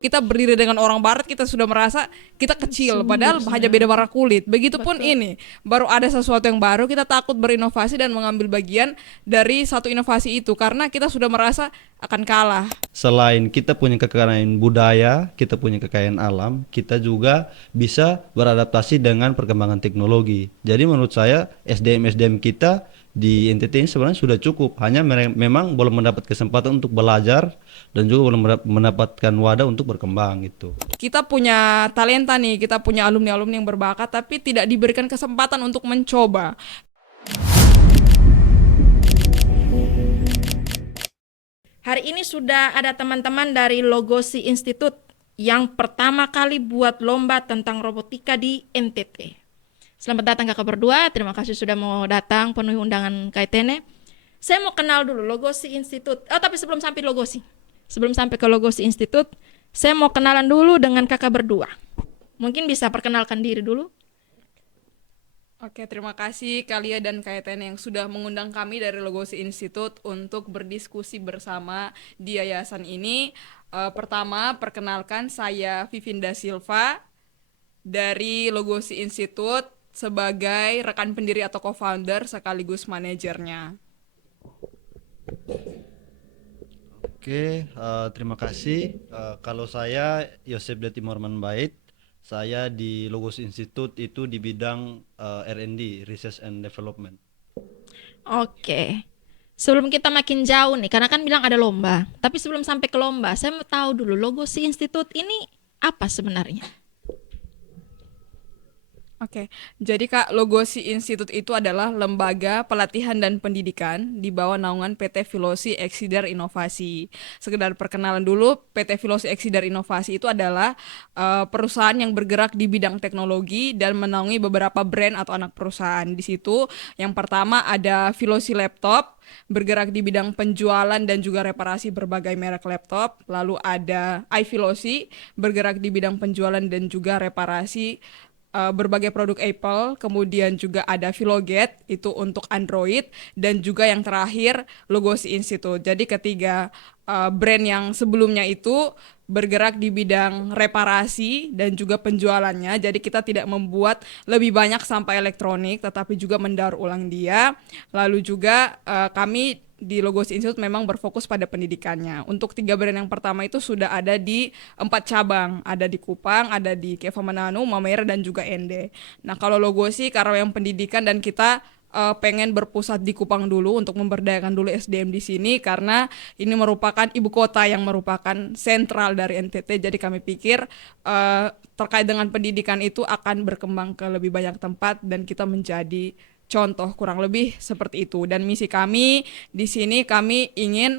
kita berdiri dengan orang barat kita sudah merasa kita kecil padahal hanya Sebenarnya. beda warna kulit. Begitupun Betul. ini, baru ada sesuatu yang baru kita takut berinovasi dan mengambil bagian dari satu inovasi itu karena kita sudah merasa akan kalah. Selain kita punya kekayaan budaya, kita punya kekayaan alam, kita juga bisa beradaptasi dengan perkembangan teknologi. Jadi menurut saya SDM-SDM kita di NTT ini sebenarnya sudah cukup. Hanya memang belum mendapat kesempatan untuk belajar dan juga belum mendapatkan wadah untuk berkembang gitu. Kita punya talenta nih, kita punya alumni-alumni yang berbakat tapi tidak diberikan kesempatan untuk mencoba. Hari ini sudah ada teman-teman dari Logosi Institute yang pertama kali buat lomba tentang robotika di NTT. Selamat datang kakak berdua, terima kasih sudah mau datang penuhi undangan KTN. Saya mau kenal dulu Logosi Institute. Oh, tapi sebelum sampai Logosi. Sebelum sampai ke Logosi Institute, saya mau kenalan dulu dengan kakak berdua. Mungkin bisa perkenalkan diri dulu. Oke, terima kasih Kalia dan KTN yang sudah mengundang kami dari Logosi Institute untuk berdiskusi bersama di yayasan ini. Pertama, perkenalkan saya Vivinda Silva dari Logosi Institute sebagai rekan pendiri atau co-founder sekaligus manajernya. Oke, terima kasih. Kalau saya Yosef Timorman Bait, saya di Logos Institute itu di bidang R&D, Research and Development. Oke. Sebelum kita makin jauh nih, karena kan bilang ada lomba. Tapi sebelum sampai ke lomba, saya mau tahu dulu Logosi Institute ini apa sebenarnya? Oke, jadi Kak, Logosi Institute itu adalah lembaga pelatihan dan pendidikan di bawah naungan PT Filosi Exidar Inovasi. Sekedar perkenalan dulu, PT Filosi Exidar Inovasi itu adalah perusahaan yang bergerak di bidang teknologi dan menaungi beberapa brand atau anak perusahaan. Di situ yang pertama ada Filosi Laptop, bergerak di bidang penjualan dan juga reparasi berbagai merek laptop. Lalu ada iFilosi, bergerak di bidang penjualan dan juga reparasi berbagai produk Apple, kemudian juga ada Filoget itu untuk Android dan juga yang terakhir Logosi Institute. Jadi ketiga brand yang sebelumnya itu bergerak di bidang reparasi dan juga penjualannya. Jadi kita tidak membuat lebih banyak sampah elektronik tetapi juga mendaur ulang dia. Lalu juga kami di Logos Institute memang berfokus pada pendidikannya. Untuk tiga brand yang pertama itu sudah ada di 4 cabang, ada di Kupang, ada di Keva Mananu, Mamera dan juga Ende. Nah kalau Logosi karena yang pendidikan dan kita pengen berpusat di Kupang dulu untuk memberdayakan dulu SDM di sini karena ini merupakan ibu kota yang merupakan sentral dari NTT. Jadi kami pikir terkait dengan pendidikan itu akan berkembang ke lebih banyak tempat dan kita menjadi contoh kurang lebih seperti itu. Dan misi kami di sini kami ingin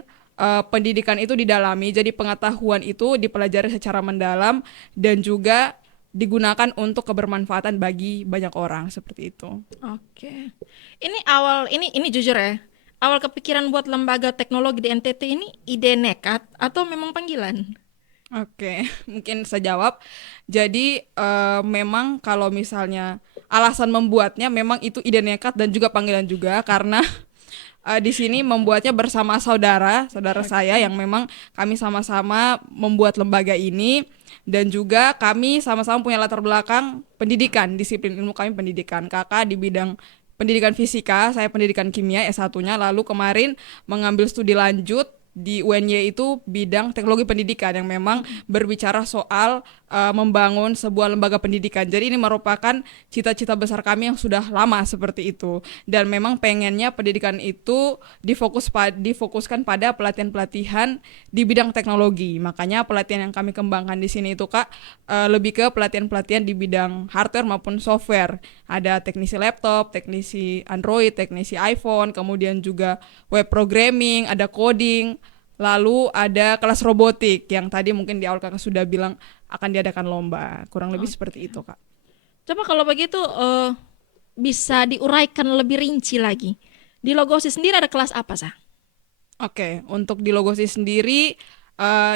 pendidikan itu didalami, jadi pengetahuan itu dipelajari secara mendalam dan juga digunakan untuk kebermanfaatan bagi banyak orang seperti itu. Oke. Ini jujur ya. Awal kepikiran buat lembaga teknologi di NTT ini ide nekat atau memang panggilan? Oke, mungkin saya jawab. Jadi memang kalau misalnya alasan membuatnya memang itu ide nekat dan juga panggilan juga karena di sini membuatnya bersama saudara saya yang memang kami sama-sama membuat lembaga ini dan juga kami sama-sama punya latar belakang pendidikan, disiplin ilmu kami pendidikan. Kakak di bidang pendidikan fisika, saya pendidikan kimia S1-nya, lalu kemarin mengambil studi lanjut di UNY itu bidang teknologi pendidikan yang memang berbicara soal membangun sebuah lembaga pendidikan. Jadi ini merupakan cita-cita besar kami yang sudah lama seperti itu. Dan memang pengennya pendidikan itu difokuskan pada pelatihan-pelatihan di bidang teknologi. Makanya pelatihan yang kami kembangkan di sini itu Kak lebih ke pelatihan-pelatihan di bidang hardware maupun software. Ada teknisi laptop, teknisi Android, teknisi iPhone, kemudian juga web programming, ada coding. Lalu ada kelas robotik yang tadi mungkin di awal kakak sudah bilang akan diadakan lomba. Kurang lebih seperti itu Kak. Coba kalau begitu bisa diuraikan lebih rinci lagi. Di Logosi sendiri ada kelas apa, Sah? Oke, untuk di Logosi sendiri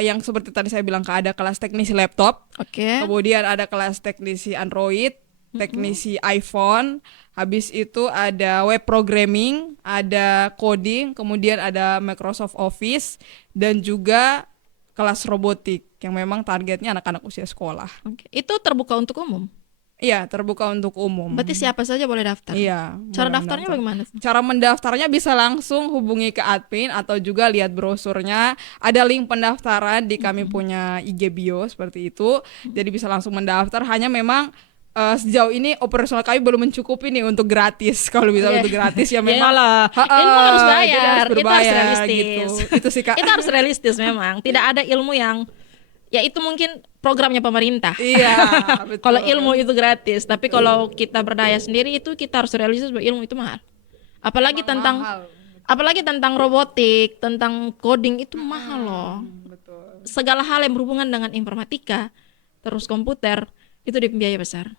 yang seperti tadi saya bilang Kak, ada kelas teknisi laptop, Oke. kemudian ada kelas teknisi Android, teknisi iPhone, habis itu ada web programming, ada coding, kemudian ada Microsoft Office, dan juga kelas robotik yang memang targetnya anak-anak usia sekolah. Oke. Itu terbuka untuk umum. Iya, terbuka untuk umum. Berarti siapa saja boleh daftar. Iya. Cara boleh daftarnya mendaftar. bagaimana? Cara mendaftarnya bisa langsung hubungi ke admin atau juga lihat brosurnya. Ada link pendaftaran di kami punya IG bio seperti itu. Jadi bisa langsung mendaftar. Hanya memang sejauh ini operasional kami belum mencukupi nih untuk gratis. Kalau bisa Oke. untuk gratis ya Ya memang iyalah. Ha-ha, Ilmu harus jadi bayar. Itu harus berbayar realistis. gitu. Itu sih Kak. Itu harus realistis memang. Tidak ada ilmu yang ya itu mungkin programnya pemerintah. Iya, betul. Kalau ilmu itu gratis, tapi kalau kita berdaya sendiri itu kita harus realistis bahwa ilmu itu mahal. Apalagi tentang mahal. apalagi tentang robotik, tentang coding itu mahal loh. Betul. Segala hal yang berhubungan dengan informatika, terus komputer itu biaya besar.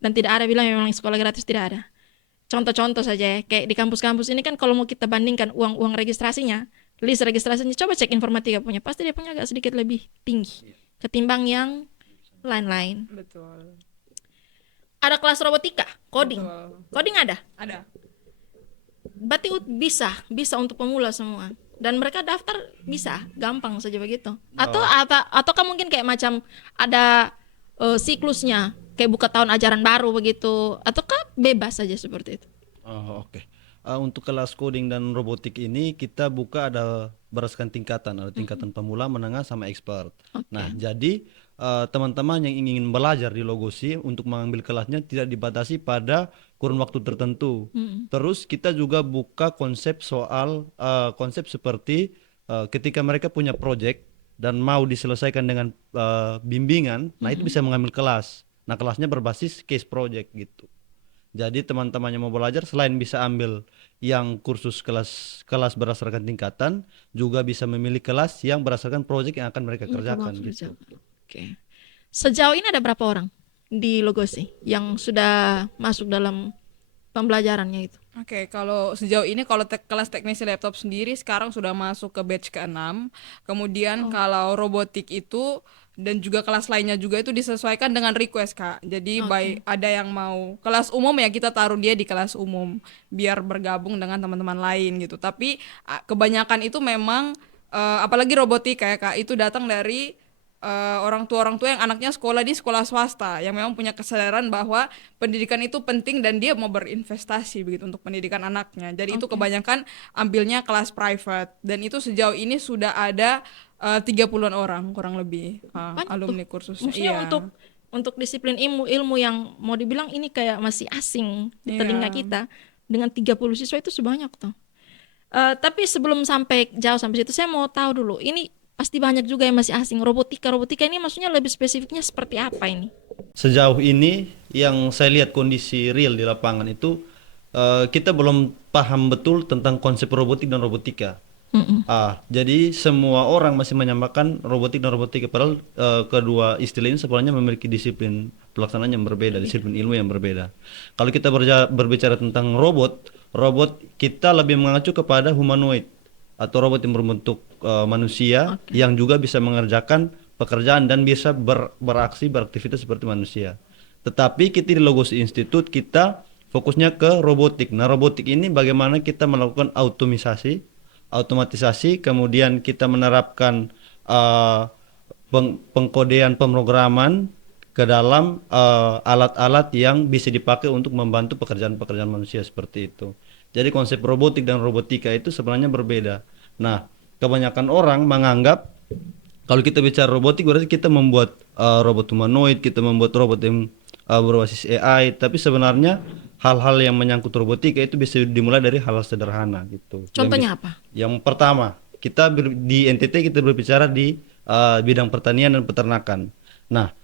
Dan tidak ada bilang memang sekolah gratis, tidak ada. Contoh-contoh saja ya, kayak di kampus-kampus ini kan kalau mau kita bandingkan uang registrasinya, list registrasinya, coba cek informatika punya, pasti dia punya agak sedikit lebih tinggi ketimbang yang lain-lain. Betul. Ada kelas robotika, coding. Betul. Coding ada. Ada. Berarti bisa untuk pemula semua. Dan mereka daftar bisa, gampang saja begitu. Ataukah mungkin kayak macam ada siklusnya, kayak buka tahun ajaran baru begitu, ataukah bebas saja seperti itu? Oh, oke. Untuk kelas coding dan robotik ini kita buka ada berdasarkan tingkatan, ada tingkatan pemula, menengah, sama expert. Nah, jadi teman-teman yang ingin belajar di Logosi untuk mengambil kelasnya tidak dibatasi pada kurun waktu tertentu. Terus kita juga buka konsep soal konsep seperti ketika mereka punya project dan mau diselesaikan dengan bimbingan, nah itu bisa mengambil kelas. Nah, kelasnya berbasis case project gitu. Jadi teman-teman yang mau belajar selain bisa ambil yang kursus kelas berdasarkan tingkatan, juga bisa memilih kelas yang berdasarkan proyek yang akan mereka kerjakan gitu. Oke. Sejauh ini ada berapa orang di Logosi yang sudah masuk dalam pembelajarannya itu? Oke, kalau sejauh ini kalau kelas teknisi laptop sendiri sekarang sudah masuk ke batch ke-6. Kemudian kalau robotik itu dan juga kelas lainnya juga itu disesuaikan dengan request Kak. Jadi ada yang mau kelas umum ya kita taruh dia di kelas umum biar bergabung dengan teman-teman lain gitu. Tapi kebanyakan itu memang apalagi robotika ya Kak, itu datang dari orang tua yang anaknya sekolah di sekolah swasta yang memang punya kesadaran bahwa pendidikan itu penting dan dia mau berinvestasi begitu untuk pendidikan anaknya. Jadi itu kebanyakan ambilnya kelas private dan itu sejauh ini sudah ada 30-an orang kurang lebih alumni kursusnya. Maksudnya untuk disiplin ilmu yang mau dibilang ini kayak masih asing di telinga kita, dengan 30 siswa itu sebanyak tuh. Tapi sebelum sampai jauh sampai situ saya mau tahu dulu, ini pasti banyak juga yang masih asing. Robotika ini maksudnya lebih spesifiknya seperti apa ini? Sejauh ini yang saya lihat kondisi real di lapangan itu kita belum paham betul tentang konsep robotik dan robotika. Jadi semua orang masih menyamakan robotik dan robotika, padahal kedua istilah ini sebenarnya memiliki disiplin pelaksanaan yang berbeda, disiplin ilmu yang berbeda. Kalau kita berbicara tentang robot kita lebih mengacu kepada humanoid atau robot yang berbentuk manusia yang juga bisa mengerjakan pekerjaan dan bisa beraktivitas seperti manusia. Tetapi kita di Logos Institute kita fokusnya ke robotik. Nah, robotik ini bagaimana kita melakukan automatisasi, kemudian kita menerapkan pengkodean pemrograman ke dalam alat-alat yang bisa dipakai untuk membantu pekerjaan-pekerjaan manusia seperti itu. Jadi konsep robotik dan robotika itu sebenarnya berbeda. Nah, kebanyakan orang menganggap kalau kita bicara robotik berarti kita membuat robot humanoid, kita membuat robot yang berbasis AI, tapi sebenarnya hal-hal yang menyangkut robotika itu bisa dimulai dari hal sederhana gitu. Contohnya apa? Yang pertama, kita di NTT kita berbicara di bidang pertanian dan peternakan. Nah,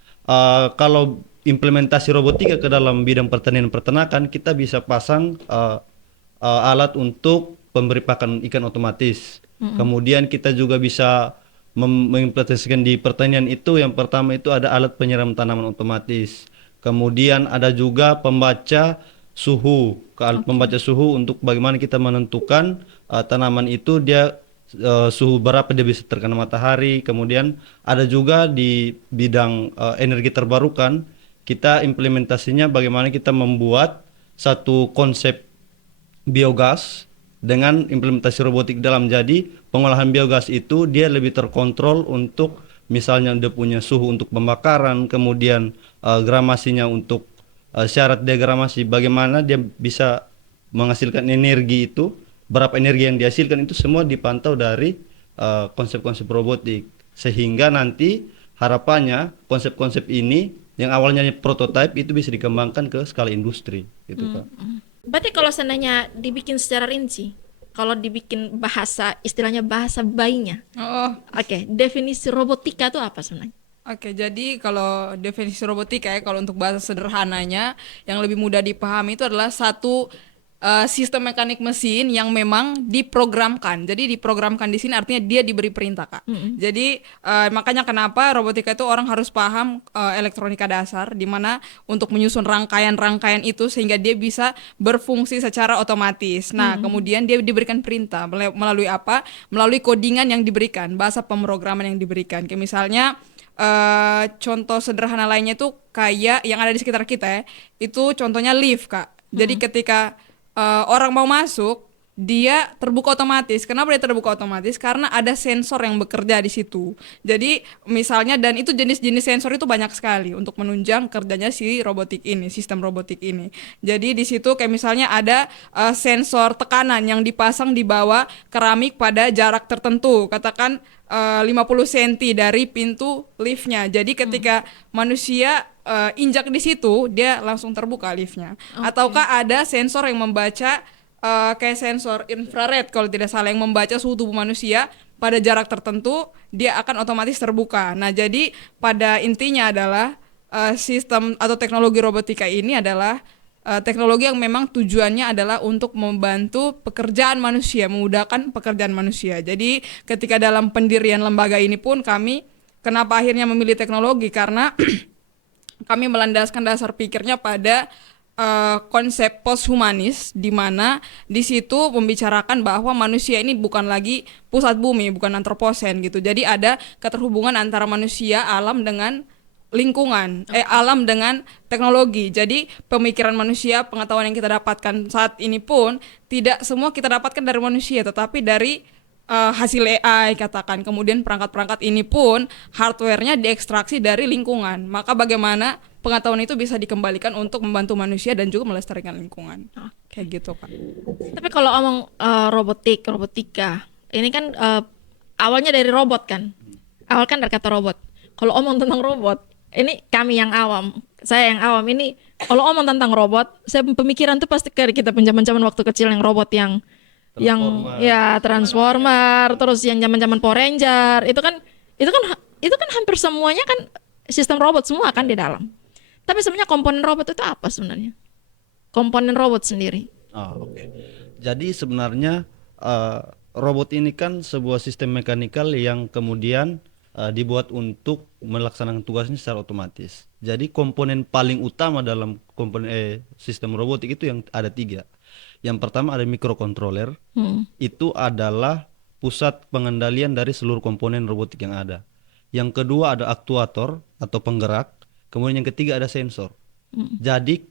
kalau implementasi robotika ke dalam bidang pertanian dan peternakan, kita bisa pasang alat untuk pemberi pakan ikan otomatis. Kemudian kita juga bisa mengimplementasikan di pertanian itu, yang pertama itu ada alat penyiram tanaman otomatis. Kemudian ada juga pembaca suhu, pembaca suhu untuk bagaimana kita menentukan tanaman itu dia suhu berapa dia bisa terkena matahari. Kemudian ada juga di bidang energi terbarukan, kita implementasinya bagaimana kita membuat satu konsep biogas dengan implementasi robotik dalam. Jadi pengolahan biogas itu dia lebih terkontrol untuk misalnya dia punya suhu untuk pembakaran, kemudian gramasinya untuk syarat degramasi, bagaimana dia bisa menghasilkan energi itu, berapa energi yang dihasilkan itu semua dipantau dari konsep-konsep robotik, sehingga nanti harapannya konsep-konsep ini yang awalnya prototipe itu bisa dikembangkan ke skala industri gitu Pak. Berarti kalau seandainya dibikin secara rinci, kalau dibikin bahasa, istilahnya bahasa bayinya, Oh, oke, definisi robotika itu apa sebenarnya? oke, jadi kalau definisi robotika ya, kalau untuk bahasa sederhananya yang lebih mudah dipahami itu adalah satu sistem mekanik mesin yang memang diprogramkan. Jadi diprogramkan di sini artinya dia diberi perintah, Kak. Jadi makanya kenapa robotika itu orang harus paham elektronika dasar, di mana untuk menyusun rangkaian-rangkaian itu sehingga dia bisa berfungsi secara otomatis. Nah, kemudian dia diberikan perintah melalui apa? Melalui codingan yang diberikan, bahasa pemrograman yang diberikan. Kayak misalnya contoh sederhana lainnya itu kayak yang ada di sekitar kita ya, itu contohnya lift, Kak. Jadi ketika orang mau masuk, dia terbuka otomatis. Kenapa dia terbuka otomatis? Karena ada sensor yang bekerja di situ. Jadi misalnya, dan itu jenis-jenis sensor itu banyak sekali untuk menunjang kerjanya si robotik ini, sistem robotik ini. Jadi di situ kayak misalnya ada sensor tekanan yang dipasang di bawah keramik pada jarak tertentu, katakan 50 cm dari pintu liftnya. Jadi ketika manusia injak di situ, dia langsung terbuka liftnya. Ataukah ada sensor yang membaca kayak sensor infrared kalau tidak salah, yang membaca suhu tubuh manusia pada jarak tertentu, dia akan otomatis terbuka. Nah, jadi pada intinya adalah sistem atau teknologi robotika ini adalah teknologi yang memang tujuannya adalah untuk membantu pekerjaan manusia, memudahkan pekerjaan manusia. Jadi ketika dalam pendirian lembaga ini pun kami, kenapa akhirnya memilih teknologi, karena kami melandaskan dasar pikirnya pada konsep posthumanis, di mana di situ membicarakan bahwa manusia ini bukan lagi pusat bumi, bukan antroposen gitu. Jadi ada keterhubungan antara manusia, alam dengan lingkungan, alam dengan teknologi. Jadi pemikiran manusia, pengetahuan yang kita dapatkan saat ini pun tidak semua kita dapatkan dari manusia, tetapi dari hasil AI katakan. Kemudian perangkat-perangkat ini pun hardware-nya diekstraksi dari lingkungan. Maka bagaimana pengetahuan itu bisa dikembalikan untuk membantu manusia dan juga melestarikan lingkungan. Kayak gitu, Kak. Tapi kalau omong robotika, ini kan awalnya dari robot kan? Awal kan dari kata robot. Kalau omong tentang robot, ini kami yang awam, saya yang awam ini, kalau omong tentang robot, saya pemikiran tuh pasti kayak kita zaman-zaman waktu kecil yang robot yang ya Transformer, terus yang zaman-zaman Power Ranger, itu kan hampir semuanya kan sistem robot semua kan di dalam. Tapi sebenarnya komponen robot itu apa sebenarnya? Komponen robot sendiri. Oke. Jadi sebenarnya robot ini kan sebuah sistem mekanikal yang kemudian dibuat untuk melaksanakan tugasnya secara otomatis. Jadi komponen paling utama dalam komponen sistem robotik itu yang ada 3. Yang pertama ada microcontroller. Itu adalah pusat pengendalian dari seluruh komponen robotik yang ada. Yang kedua ada aktuator atau penggerak. Kemudian yang ketiga ada sensor. Jadi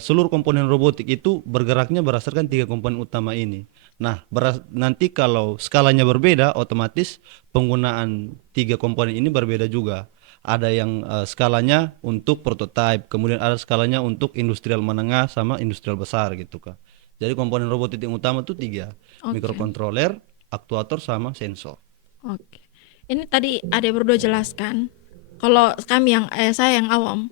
seluruh komponen robotik itu bergeraknya berdasarkan 3 komponen utama ini. Nah, nanti kalau skalanya berbeda, otomatis penggunaan 3 komponen ini berbeda juga. Ada yang skalanya untuk prototype, kemudian ada skalanya untuk industrial menengah sama industrial besar gitu Kak. Jadi komponen robotik yang utama itu 3, microcontroller, aktuator sama sensor. Oke. Ini tadi ada berdua jelaskan. Kalau kami saya yang awam,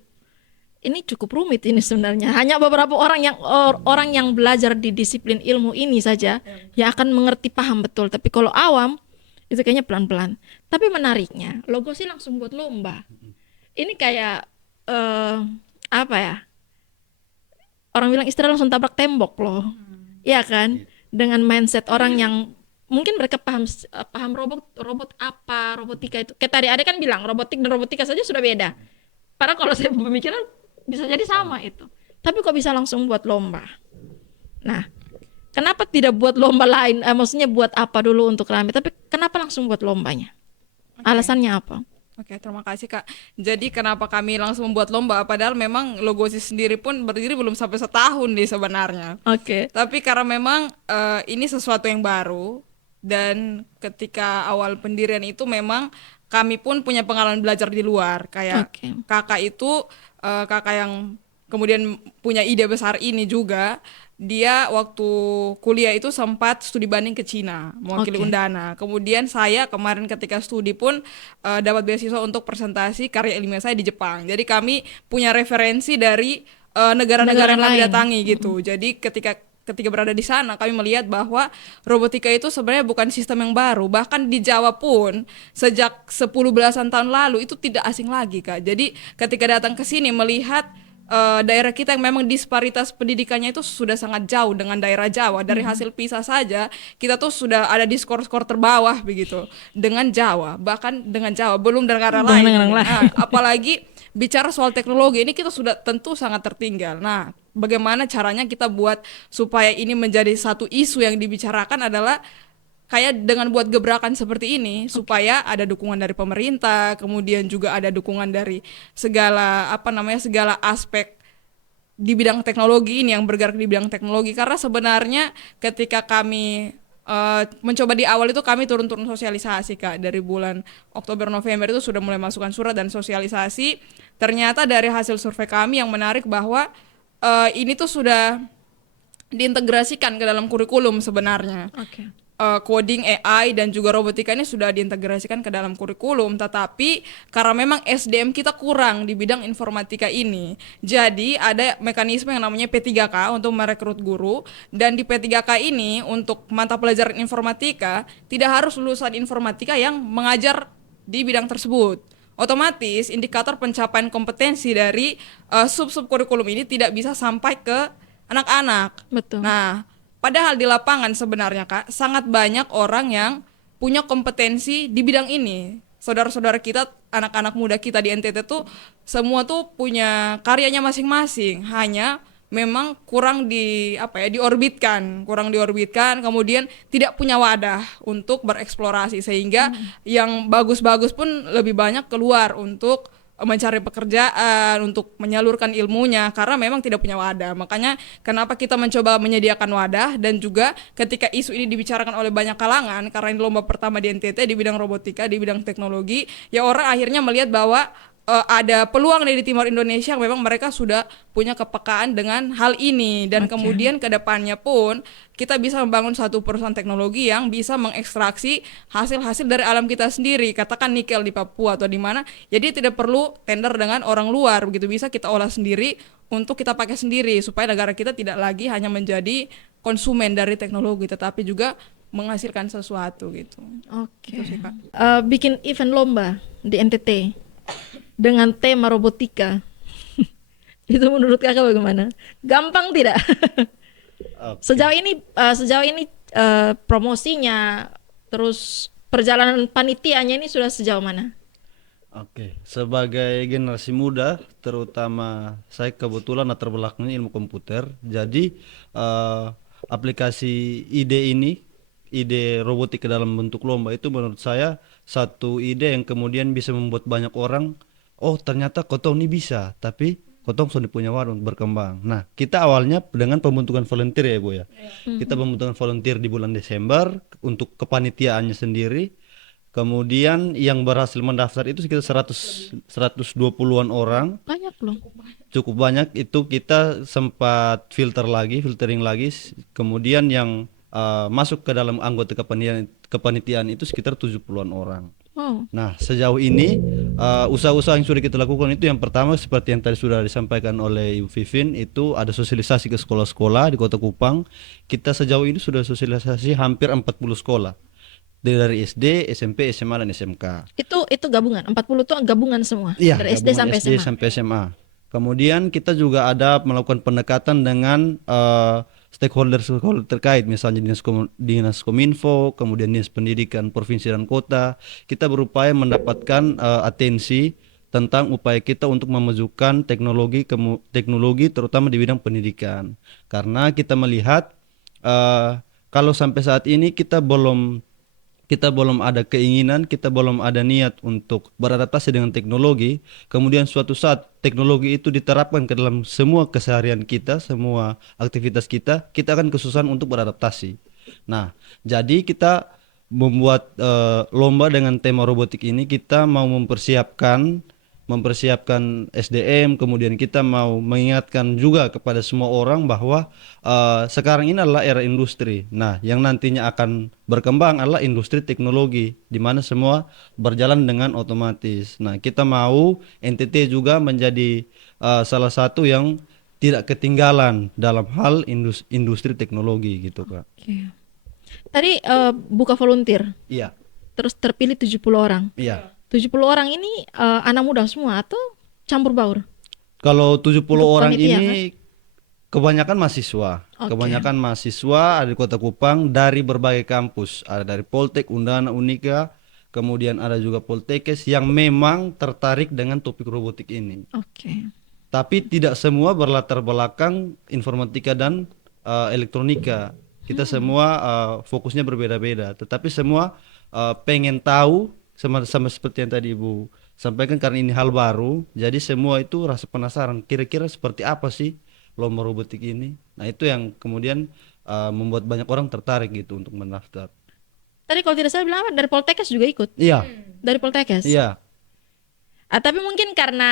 ini cukup rumit ini sebenarnya. Hanya beberapa orang yang belajar di disiplin ilmu ini saja yang akan mengerti, paham betul. Tapi kalau awam itu kayaknya pelan-pelan. Tapi menariknya, logo sih langsung buat lomba. Ini kayak apa ya? Orang bilang istilah langsung tabrak tembok loh. Iya kan? Dengan mindset orang yang mungkin mereka paham robot apa, robotika itu. Kayak tadi ada kan bilang robotik dan robotika saja sudah beda. Padahal kalau saya pemikiran bisa jadi sama itu. Tapi kok bisa langsung buat lomba? Nah, kenapa tidak buat lomba lain? Maksudnya buat apa dulu untuk rame? Tapi kenapa langsung buat lombanya? Alasannya apa? Oke, terima kasih Kak. Jadi kenapa kami langsung membuat lomba? Padahal memang Logosi sendiri pun berdiri belum sampai setahun nih sebenarnya. Oke. Tapi karena memang ini sesuatu yang baru dan ketika awal pendirian itu memang kami pun punya pengalaman belajar di luar. Kayak Oke. kakak itu kakak yang kemudian punya ide besar ini juga. Dia waktu kuliah itu sempat studi banding ke Cina, mewakili Oke. Undana. Kemudian saya kemarin ketika studi pun dapat beasiswa untuk presentasi karya ilmiah saya di Jepang. Jadi kami punya referensi dari negara-negara Negara yang kami lain. datangi gitu. Jadi ketika berada di sana kami melihat bahwa robotika itu sebenarnya bukan sistem yang baru. Bahkan di Jawa pun sejak 10 belasan tahun lalu itu tidak asing lagi, Kak. Jadi ketika datang ke sini melihat daerah kita yang memang disparitas pendidikannya itu sudah sangat jauh dengan daerah Jawa. Dari hasil PISA saja kita tuh sudah ada di skor-skor terbawah begitu dengan Jawa, bahkan dengan Jawa belum dengan negara Dengan lain. negara lain. Nah, apalagi bicara soal teknologi ini kita sudah tentu sangat tertinggal. Nah, bagaimana caranya kita buat supaya ini menjadi satu isu yang dibicarakan adalah kayak dengan buat gebrakan seperti ini supaya ada dukungan dari pemerintah, kemudian juga ada dukungan dari segala aspek di bidang teknologi ini yang bergerak di bidang teknologi. Karena sebenarnya ketika kami mencoba di awal itu kami turun-turun sosialisasi, Kak, dari bulan Oktober November itu sudah mulai masukkan surat dan sosialisasi. Ternyata dari hasil survei kami yang menarik bahwa ini tuh sudah diintegrasikan ke dalam kurikulum sebenarnya. Oke. Coding AI dan juga robotika ini sudah diintegrasikan ke dalam kurikulum, tetapi karena memang SDM kita kurang di bidang informatika ini, jadi ada mekanisme yang namanya P3K untuk merekrut guru, dan di P3K ini untuk mata pelajaran informatika tidak harus lulusan informatika yang mengajar di bidang tersebut. Otomatis indikator pencapaian kompetensi dari sub-sub kurikulum ini tidak bisa sampai ke anak-anak. Betul. Nah, padahal di lapangan sebenarnya, Kak, sangat banyak orang yang punya kompetensi di bidang ini. Saudara-saudara kita, anak-anak muda kita di NTT tuh semua tuh punya karyanya masing-masing. Hanya memang kurang kurang diorbitkan, kemudian tidak punya wadah untuk bereksplorasi sehingga yang bagus-bagus pun lebih banyak keluar untuk mencari pekerjaan, untuk menyalurkan ilmunya karena memang tidak punya wadah. Makanya kenapa kita mencoba menyediakan wadah, dan juga ketika isu ini dibicarakan oleh banyak kalangan karena ini lomba pertama di NTT di bidang robotika, di bidang teknologi, ya orang akhirnya melihat bahwa ada peluang di timur Indonesia yang memang mereka sudah punya kepekaan dengan hal ini, dan kemudian ke depannya pun kita bisa membangun satu perusahaan teknologi yang bisa mengekstraksi hasil-hasil dari alam kita sendiri, katakan nikel di Papua atau di mana, jadi tidak perlu tender dengan orang luar, begitu bisa kita olah sendiri untuk kita pakai sendiri supaya negara kita tidak lagi hanya menjadi konsumen dari teknologi tetapi juga menghasilkan sesuatu gitu. Oke. Itu sih, Kak. Bikin event lomba di NTT dengan tema robotika. Itu menurut kakak bagaimana? Gampang tidak? Oke. Sejauh ini promosinya, terus perjalanan panitianya ini sudah sejauh mana? Oke, sebagai generasi muda, terutama saya kebetulan latar belakangnya ilmu komputer, jadi aplikasi ide robotik ke dalam bentuk lomba itu menurut saya satu ide yang kemudian bisa membuat banyak orang, oh ternyata kotong ini bisa, tapi kotong sudah punya warung berkembang. Nah, kita awalnya dengan pembentukan volunteer ya Bu ya. Kita pembentukan volunteer di bulan Desember untuk kepanitiaannya sendiri. Kemudian yang berhasil mendaftar itu sekitar 120-an orang. Banyak loh. Cukup banyak, itu kita sempat filtering lagi. Kemudian yang masuk ke dalam anggota kepanitiaan itu sekitar 70-an orang. Wow. Nah, sejauh ini usaha-usaha yang sudah kita lakukan itu yang pertama seperti yang tadi sudah disampaikan oleh Ibu Vivin, itu ada sosialisasi ke sekolah-sekolah di Kota Kupang. Kita sejauh ini sudah sosialisasi hampir 40 sekolah. Dari SD, SMP, SMA, dan SMK. Itu gabungan. 40 itu gabungan semua. Iya, Dari SD gabungan sampai SD SMA. sampai SMA. Kemudian kita juga ada melakukan pendekatan dengan stakeholder terkait, misalnya dinas kominfo, kemudian dinas pendidikan provinsi dan kota. Kita berupaya mendapatkan atensi tentang upaya kita untuk memajukan teknologi terutama di bidang pendidikan. Karena kita melihat kalau sampai saat ini kita belum kita belum ada keinginan, kita belum ada niat untuk beradaptasi dengan teknologi, kemudian suatu saat teknologi itu diterapkan ke dalam semua keseharian kita, semua aktivitas kita akan kesusahan untuk beradaptasi. Nah, jadi kita membuat lomba dengan tema robotik ini, kita mau mempersiapkan SDM, kemudian kita mau mengingatkan juga kepada semua orang bahwa sekarang ini adalah era industri. Nah, yang nantinya akan berkembang adalah industri teknologi, di mana semua berjalan dengan otomatis. Nah, kita mau NTT juga menjadi salah satu yang tidak ketinggalan dalam hal industri teknologi gitu, Kak. Oke. Tadi buka volunteer, Iya, terus terpilih 70 orang. iya. 70 orang ini anak muda semua atau campur baur? Kalau 70 Untuk orang panitia, ini kebanyakan mahasiswa. Oke. Kebanyakan mahasiswa ada di Kota Kupang dari berbagai kampus. Ada dari Poltek, Undana, Unika, kemudian ada juga Poltekkes yang memang tertarik dengan topik robotik ini. Oke. Tapi tidak semua berlatar belakang informatika dan elektronika. Kita semua fokusnya berbeda-beda, tetapi semua pengen tahu sama seperti yang tadi Ibu sampaikan, karena ini hal baru, jadi semua itu rasa penasaran kira-kira seperti apa sih lomba robotik ini. Nah, itu yang kemudian membuat banyak orang tertarik gitu untuk mendaftar. Tadi kalau tidak salah bilang apa? Dari Poltekkes juga ikut? Iya, Dari Poltekkes? iya, Tapi mungkin karena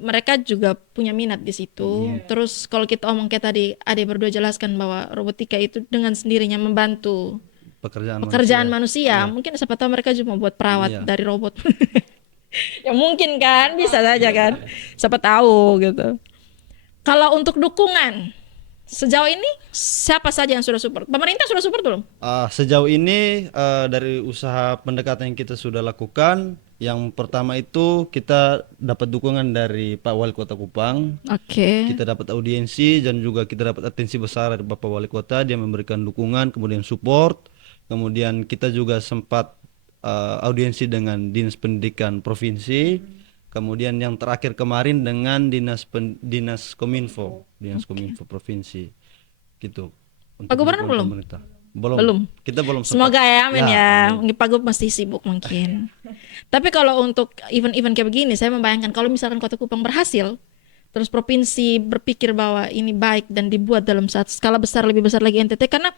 mereka juga punya minat di situ. Terus kalau kita omong kayak tadi, Ade berdua jelaskan bahwa robotika itu dengan sendirinya membantu pekerjaan manusia. Mungkin siapa tahu mereka cuma buat perawat Iya. dari robot. Ya mungkin kan, bisa saja kan. Siapa tahu gitu. Kalau untuk dukungan, sejauh ini siapa saja yang sudah support? Pemerintah sudah support belum? Sejauh ini dari usaha pendekatan yang kita sudah lakukan, yang pertama itu kita dapat dukungan dari Pak Wali Kota Kupang. Oke. Kita dapat audiensi dan juga kita dapat atensi besar dari Bapak Wali Kota, dia memberikan dukungan, kemudian support. Kemudian kita juga sempat audiensi dengan Dinas Pendidikan Provinsi. Kemudian yang terakhir kemarin dengan Dinas Kominfo Provinsi. Gitu. Pak Gubernur dukungan belum? pemerintah. Belum. Belum. Kita belum sempat. Semoga ya, amin Ya, ya. amin. Mungkin Pak Gub masih sibuk mungkin. Tapi kalau untuk event-event kayak begini, saya membayangkan kalau misalkan Kota Kupang berhasil, terus provinsi berpikir bahwa ini baik dan dibuat dalam satu skala besar, lebih besar lagi NTT, karena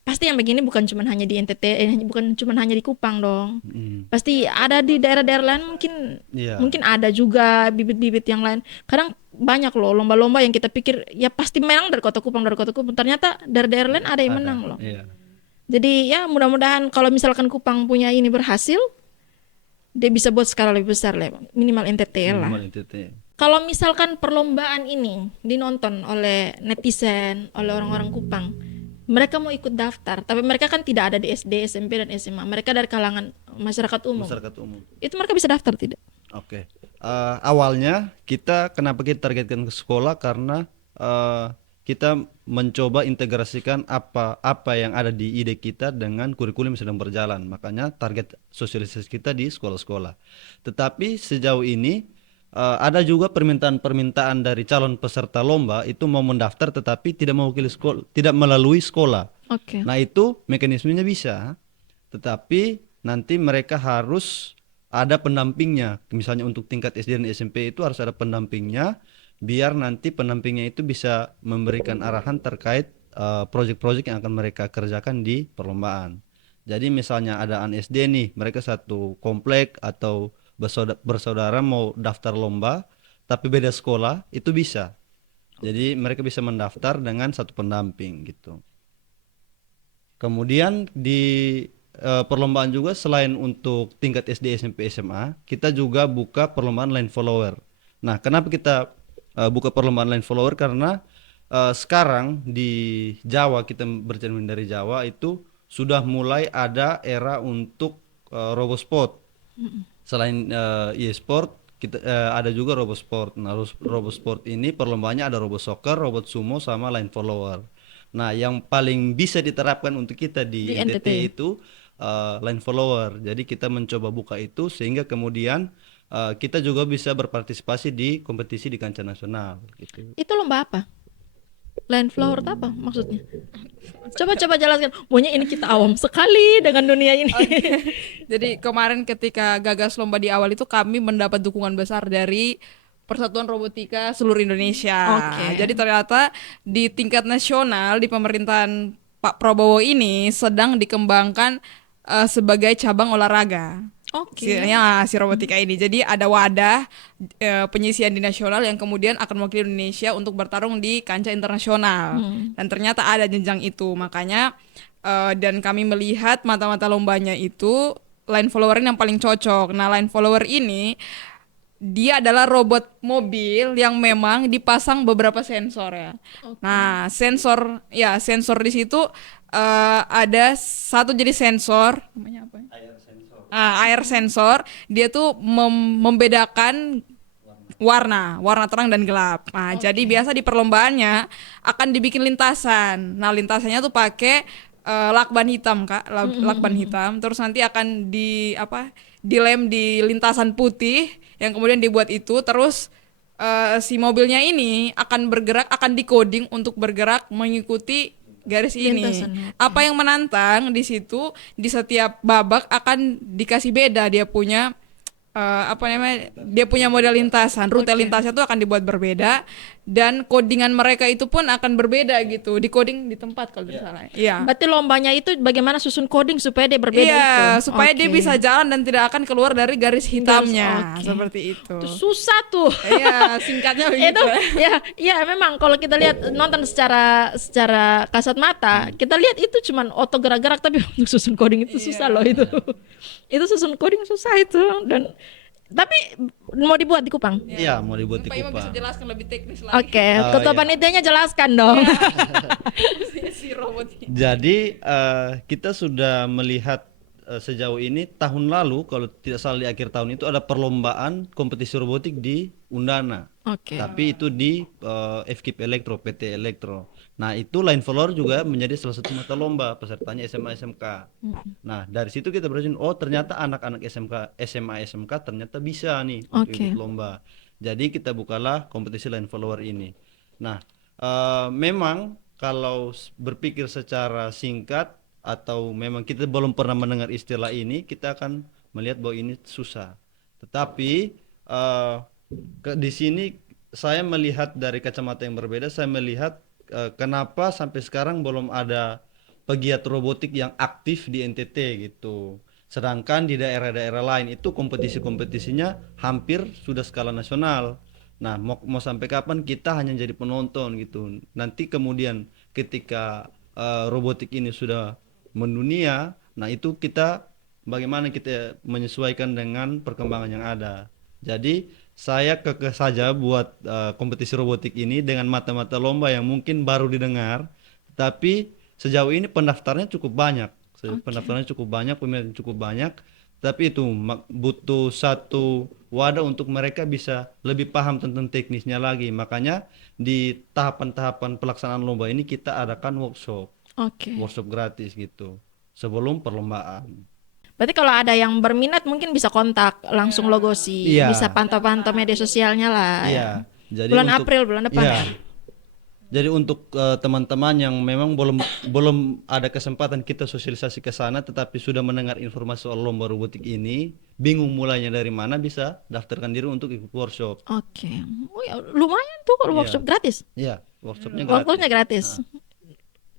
pasti yang begini bukan cuma hanya di NTT, bukan cuma hanya di Kupang dong. Pasti ada di daerah-daerah lain, Iya. mungkin ada juga bibit-bibit yang lain. Kadang banyak loh lomba-lomba yang kita pikir ya pasti menang dari Kota Kupang, ternyata dari daerah lain ada yang menang loh. Iya. Jadi ya mudah-mudahan kalau misalkan Kupang punya ini berhasil, dia bisa buat skala lebih besar lah, minimal NTT lah. Minimal NTT. Kalau misalkan perlombaan ini dinonton oleh netizen, oleh orang-orang Kupang, mereka mau ikut daftar, tapi mereka kan tidak ada di SD, SMP, dan SMA. Mereka dari kalangan masyarakat umum. Masyarakat umum. Itu mereka bisa daftar tidak? Oke. Awalnya kenapa kita targetkan ke sekolah, karena kita mencoba integrasikan apa yang ada di ide kita dengan kurikulum yang sedang berjalan. Makanya target sosialisasi kita di sekolah-sekolah. Tetapi sejauh ini ada juga permintaan dari calon peserta lomba itu mau mendaftar tetapi tidak mewakili sekolah, tidak melalui sekolah. Oke. Nah, itu mekanismenya bisa, tetapi nanti mereka harus ada pendampingnya. Misalnya untuk tingkat SD dan SMP itu harus ada pendampingnya, biar nanti pendampingnya itu bisa memberikan arahan terkait proyek-proyek yang akan mereka kerjakan di perlombaan. Jadi misalnya ada anak SD nih, mereka satu komplek atau bersaudara mau daftar lomba, tapi beda sekolah, itu bisa. Jadi mereka bisa mendaftar dengan satu pendamping gitu. Kemudian di perlombaan juga selain untuk tingkat SD, SMP, SMA, kita juga buka perlombaan line follower. Nah, kenapa kita buka perlombaan line follower? Karena sekarang di Jawa, kita bercermin dari Jawa, itu sudah mulai ada era untuk RoboSport. Selain e-sport, kita ada juga RoboSport. Nah, RoboSport ini perlombaannya ada RoboSoccer, Robot Sumo, sama line follower. Nah, yang paling bisa diterapkan untuk kita di NTT itu line follower. Jadi kita mencoba buka itu sehingga kemudian kita juga bisa berpartisipasi di kompetisi di kancah nasional gitu. Itu lomba apa? Line flower itu apa maksudnya? Coba jelaskan. Pokoknya ini kita awam sekali dengan dunia ini. Jadi kemarin ketika gagas lomba di awal itu kami mendapat dukungan besar dari Persatuan Robotika seluruh Indonesia. Oke. Jadi ternyata di tingkat nasional di pemerintahan Pak Prabowo ini sedang dikembangkan sebagai cabang olahraga. Oke. Si robotika ini. Jadi ada wadah penyisian di nasional yang kemudian akan mewakili Indonesia untuk bertarung di kancah internasional. Dan ternyata ada jenjang itu. Makanya dan kami melihat mata-mata lombanya itu line follower yang paling cocok. Nah, line follower ini dia adalah robot mobil yang memang dipasang beberapa sensor ya. Nah, sensor di situ ada satu jadi sensor namanya apa? Air sensor. Dia tuh membedakan warna terang dan gelap. Nah, jadi biasa di perlombaannya akan dibikin lintasan. Nah, lintasannya tuh pakai lakban hitam, Kak. Lakban hitam. Terus nanti akan dilem di lintasan putih yang kemudian dibuat itu. Terus si mobilnya ini akan bergerak, akan dikoding untuk bergerak mengikuti garis ini. Lintasan, oke. Apa yang menantang di situ, di setiap babak akan dikasih beda dia punya dia punya model lintasan, rute lintasnya tuh akan dibuat berbeda dan codingan mereka itu pun akan berbeda gitu, di coding di tempat kalau tidak salah. Iya. Berarti lombanya itu bagaimana susun coding supaya dia berbeda Iya, itu. supaya dia Oke. bisa jalan dan tidak akan keluar dari garis hitamnya, oke. seperti itu. Itu susah tuh. Iya, singkatnya begitu. Itu ya memang kalau kita lihat nonton secara kasat mata, kita lihat itu cuman oto gerak-gerak tapi untuk susun coding itu susah loh itu. Itu susun coding susah itu dan tapi mau dibuat di Kupang. Iya, mau dibuat di Pak Ima bisa Kupang. jelaskan lebih teknis lagi. Oke, Oh, ketua iya. panitianya jelaskan dong. si robot ini. Jadi kita sudah melihat sejauh ini tahun lalu kalau tidak salah di akhir tahun itu ada perlombaan kompetisi robotik di Undana. Oke. Tapi itu di FKIP Elektro, PT Elektro. Nah, itu line follower juga menjadi salah satu mata lomba, pesertanya SMA SMK. Nah, dari situ kita berhasil, oh ternyata anak-anak SMK, SMA SMK ternyata bisa nih untuk Oke. ikut lomba. Jadi kita bukalah kompetisi line follower ini. Nah, memang kalau berpikir secara singkat atau memang kita belum pernah mendengar istilah ini, kita akan melihat bahwa ini susah. Tetapi di sini saya melihat dari kacamata yang berbeda. Saya melihat kenapa sampai sekarang belum ada pegiat robotik yang aktif di NTT gitu. Sedangkan di daerah-daerah lain itu kompetisi-kompetisinya hampir sudah skala nasional. Nah, mau sampai kapan kita hanya jadi penonton gitu. Nanti kemudian ketika robotik ini sudah mendunia, nah itu kita bagaimana kita menyesuaikan dengan perkembangan yang ada. Jadi saya kekeh saja buat kompetisi robotik ini dengan mata-mata lomba yang mungkin baru didengar, tapi sejauh ini pendaftarnya cukup banyak. Pendaftarnya cukup banyak, peminatnya cukup banyak, tapi itu butuh satu wadah untuk mereka bisa lebih paham tentang teknisnya lagi. Makanya di tahapan-tahapan pelaksanaan lomba ini kita adakan Oke. workshop gratis gitu sebelum perlombaan. Berarti kalau ada yang berminat mungkin bisa kontak langsung Logosi, Iya. bisa pantau-pantau media sosialnya lah. Iya. Ya. Jadi Bulan untuk, April bulan depan. Iya. Ya? Jadi untuk teman-teman yang memang belum ada kesempatan kita sosialisasi ke sana, tetapi sudah mendengar informasi soal lomba robotik ini, bingung mulainya dari mana, bisa daftarkan diri untuk ikut workshop. Oke. Oh, ya, lumayan tuh kalau Iya. workshop gratis. Iya, workshopnya gratis. Waktunya gratis.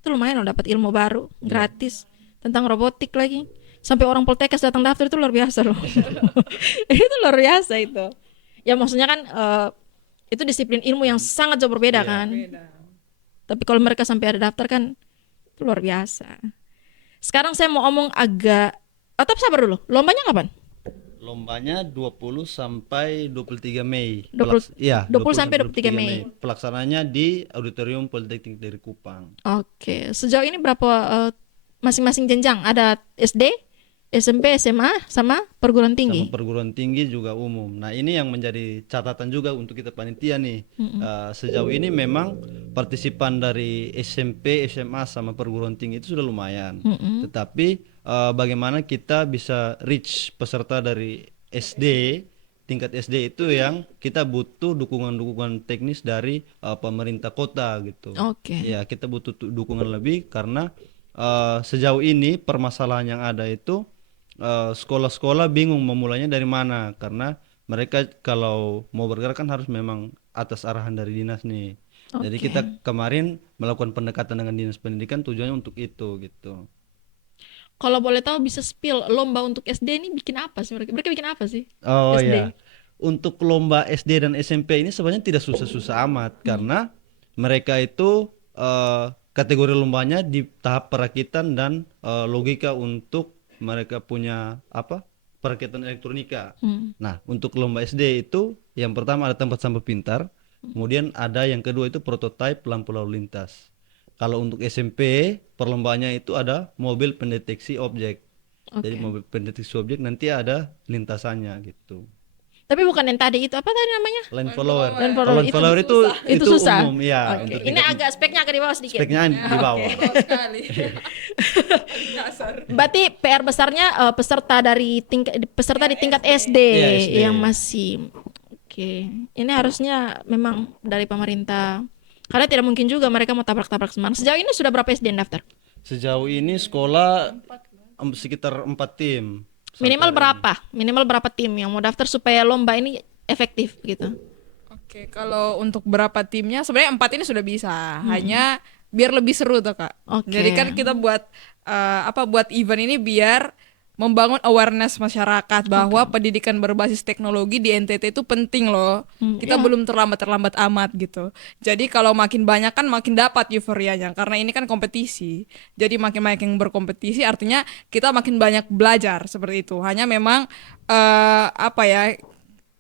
Itu lumayan loh dapat ilmu baru gratis tentang robotik lagi. Sampai orang Poltekkes datang daftar itu luar biasa loh. Itu luar biasa itu. Ya maksudnya kan itu disiplin ilmu yang sangat jauh berbeda kan. Tapi kalau mereka sampai ada daftar kan itu luar biasa. Sekarang saya mau omong agak atau sabar dulu. Lombanya kapan? Lombanya 20 sampai 23 Mei. 20 Iya, 20 sampai 23 Mei. Pelaksananya di Auditorium Politeknik dari Kupang. Oke. Sejauh ini berapa masing-masing jenjang? Ada SD, SMP, SMA, sama perguruan tinggi? Sama perguruan tinggi juga umum. Nah, ini yang menjadi catatan juga untuk kita panitia nih. Sejauh ini memang partisipan dari SMP, SMA sama perguruan tinggi itu sudah lumayan. Tetapi bagaimana kita bisa reach peserta dari SD, tingkat SD itu yang kita butuh dukungan-dukungan teknis dari pemerintah kota gitu. Oke. Ya, kita butuh dukungan lebih karena sejauh ini permasalahan yang ada itu sekolah-sekolah bingung memulainya dari mana karena mereka kalau mau bergerak kan harus memang atas arahan dari dinas nih. Jadi Oke. kita kemarin melakukan pendekatan dengan dinas pendidikan tujuannya untuk itu gitu. Kalau boleh tahu bisa spill lomba untuk SD ini bikin apa sih mereka? Mereka bikin apa sih? Oh SD. ya, untuk lomba SD dan SMP ini sebenarnya tidak susah-susah amat karena mereka itu kategori lombanya di tahap perakitan dan logika untuk mereka punya apa perakitan elektronika. Nah, untuk lomba SD itu yang pertama ada tempat sampah pintar, kemudian ada yang kedua itu prototipe lampu lalu lintas. Kalau untuk SMP perlombaannya itu ada mobil pendeteksi objek. Jadi Oke. mobil pendeteksi objek nanti ada lintasannya gitu. Tapi bukan yang tadi itu apa tadi namanya? Line follower. Line Kalau follower line itu follower itu Itu susah. umum ya. Oke. Untuk Ini agak speknya agak di bawah sedikit. speknya di bawah. Betul sekali. Dasar. Berarti PR besarnya peserta di tingkat SD Iya, SD. yang masih oke. Ini harusnya memang dari pemerintah. Karena tidak mungkin juga mereka mau tabrak-tabrak semangat. Sejauh ini sudah berapa SD yang daftar? Sejauh ini sekolah sekitar 4 tim. Minimal berapa? Minimal berapa tim yang mau daftar supaya lomba ini efektif gitu? Oke, kalau untuk berapa timnya sebenarnya 4 ini sudah bisa. Hanya biar lebih seru tuh Kak. Oke. Jadi kan kita buat buat event ini biar membangun awareness masyarakat bahwa pendidikan berbasis teknologi di NTT itu penting loh. Kita belum terlambat amat gitu. Jadi kalau makin banyak kan makin dapat euforianya karena ini kan kompetisi. Jadi makin banyak yang berkompetisi artinya kita makin banyak belajar seperti itu. Hanya memang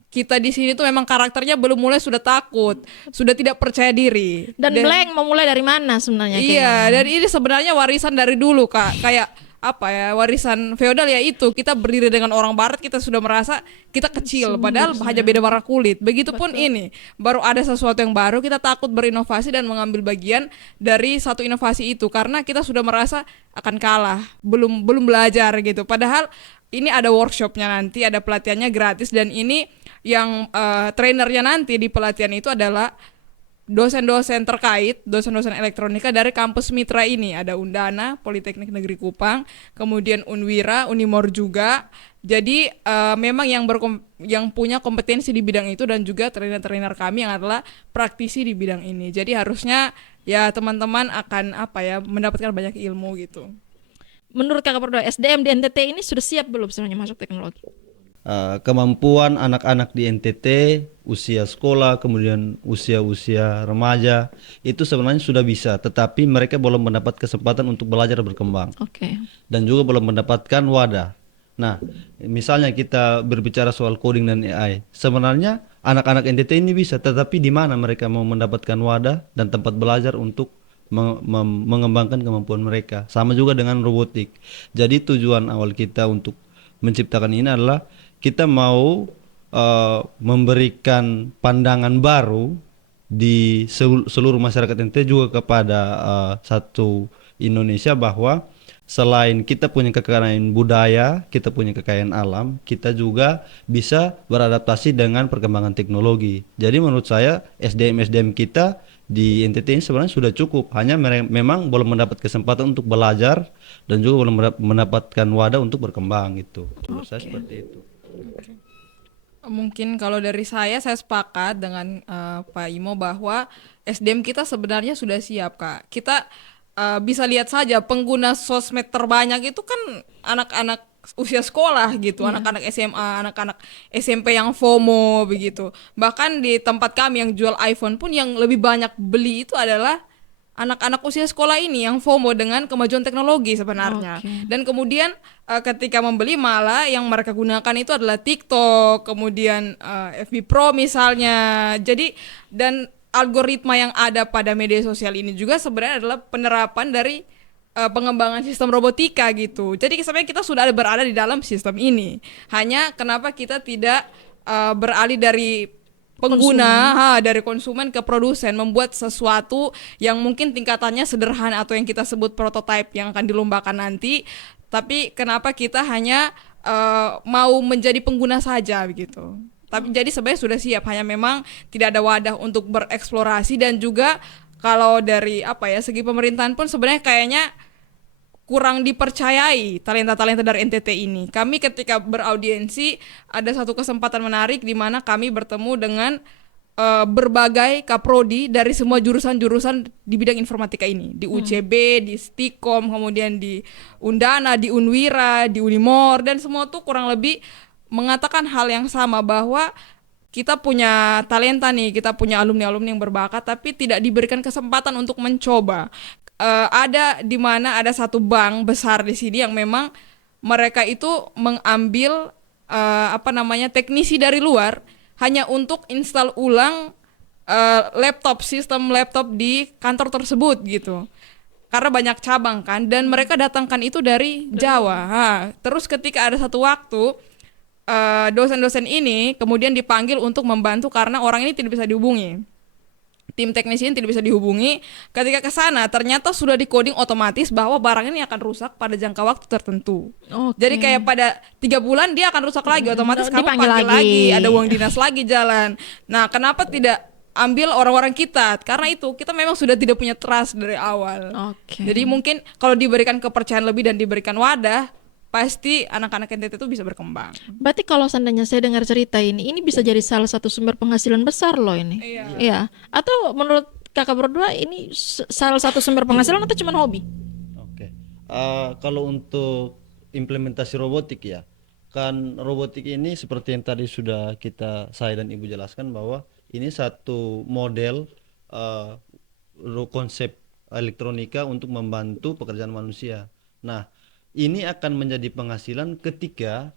kita di sini tuh memang karakternya belum mulai sudah takut, sudah tidak percaya diri. Dan blank mau mulai dari mana sebenarnya? Iya, dan ini sebenarnya warisan dari dulu Kak. Kayak warisan feodal ya itu. Kita berdiri dengan orang barat, kita sudah merasa kita kecil padahal hanya beda warna kulit. Begitupun ini, baru ada sesuatu yang baru kita takut berinovasi dan mengambil bagian dari satu inovasi itu karena kita sudah merasa akan kalah, belum belajar gitu. Padahal ini ada workshopnya nanti, ada pelatihannya gratis dan ini yang trainernya nanti di pelatihan itu adalah dosen-dosen terkait, dosen-dosen elektronika dari kampus mitra ini. Ada Undana, Politeknik Negeri Kupang, kemudian Unwira, Unimor juga. Jadi memang yang punya kompetensi di bidang itu dan juga trainer-trainer kami yang adalah praktisi di bidang ini. Jadi harusnya ya teman-teman akan mendapatkan banyak ilmu gitu. Menurut kakak berdua, SDM di NTT ini sudah siap belum sebenarnya masuk teknologi? Kemampuan anak-anak di NTT usia sekolah kemudian usia remaja itu sebenarnya sudah bisa, tetapi mereka belum mendapat kesempatan untuk belajar berkembang Oke. dan juga belum mendapatkan wadah. Nah, misalnya kita berbicara soal coding dan AI, sebenarnya anak-anak NTT ini bisa, tetapi di mana mereka mau mendapatkan wadah dan tempat belajar untuk mengembangkan kemampuan mereka. Sama juga dengan robotik. Jadi tujuan awal kita untuk menciptakan ini adalah kita mau memberikan pandangan baru di seluruh masyarakat NTT juga kepada satu Indonesia bahwa selain kita punya kekayaan budaya, kita punya kekayaan alam, kita juga bisa beradaptasi dengan perkembangan teknologi. Jadi menurut saya SDM kita di NTT ini sebenarnya sudah cukup, hanya memang belum mendapat kesempatan untuk belajar dan juga belum mendapatkan wadah untuk berkembang gitu. Menurut saya seperti itu. Mungkin kalau dari saya sepakat dengan Pak Imo bahwa SDM kita sebenarnya sudah siap Kak. Kita bisa lihat saja pengguna sosmed terbanyak itu kan anak-anak usia sekolah gitu, anak-anak SMA, anak-anak SMP yang FOMO begitu. Bahkan di tempat kami yang jual iPhone pun yang lebih banyak beli itu adalah anak-anak usia sekolah ini yang FOMO dengan kemajuan teknologi sebenarnya. Oke. Dan kemudian ketika membeli malah yang mereka gunakan itu adalah TikTok, kemudian FB Pro misalnya. Jadi dan algoritma yang ada pada media sosial ini juga sebenarnya adalah penerapan dari pengembangan sistem robotika gitu. Jadi sebenarnya kita sudah berada di dalam sistem ini. Hanya kenapa kita tidak beralih dari pengguna, dari konsumen ke produsen, membuat sesuatu yang mungkin tingkatannya sederhana atau yang kita sebut prototype yang akan dilombakan nanti. Tapi kenapa kita hanya mau menjadi pengguna saja begitu? Tapi jadi sebenarnya sudah siap, hanya memang tidak ada wadah untuk bereksplorasi. Dan juga kalau dari segi pemerintahan pun sebenarnya kayaknya kurang dipercayai talenta-talenta dari NTT ini. Kami ketika beraudiensi ada satu kesempatan menarik di mana kami bertemu dengan berbagai kaprodi dari semua jurusan-jurusan di bidang informatika ini, di UCB, di Stikom, kemudian di Undana, di Unwira, di Unimor, dan semua tuh kurang lebih mengatakan hal yang sama, bahwa kita punya talenta nih, kita punya alumni-alumni yang berbakat, tapi tidak diberikan kesempatan untuk mencoba. Ada di mana ada satu bank besar di sini yang memang mereka itu mengambil teknisi dari luar hanya untuk install ulang sistem laptop di kantor tersebut gitu. Karena banyak cabang kan, dan mereka datangkan itu dari Jawa. Terus ketika ada satu waktu dosen-dosen ini kemudian dipanggil untuk membantu karena orang ini tidak bisa dihubungi. Tim teknisi ini tidak bisa dihubungi. Ketika ke sana ternyata sudah dikoding otomatis bahwa barang ini akan rusak pada jangka waktu tertentu. Jadi kayak pada 3 bulan dia akan rusak lagi, otomatis kamu panggil lagi, ada uang dinas lagi jalan. Nah, kenapa tidak ambil orang-orang kita? Karena itu kita memang sudah tidak punya trust dari awal. Jadi mungkin kalau diberikan kepercayaan lebih dan diberikan wadah, pasti anak-anak NTT itu bisa berkembang. Berarti kalau seandainya saya dengar cerita ini bisa jadi salah satu sumber penghasilan besar loh ini. Iya. Atau menurut kakak berdua ini salah satu sumber penghasilan atau cuma hobi? Oke. Kalau untuk implementasi robotik ya, kan robotik ini seperti yang tadi sudah saya dan Ibu jelaskan bahwa ini satu model konsep elektronika untuk membantu pekerjaan manusia. Nah, ini akan menjadi penghasilan ketika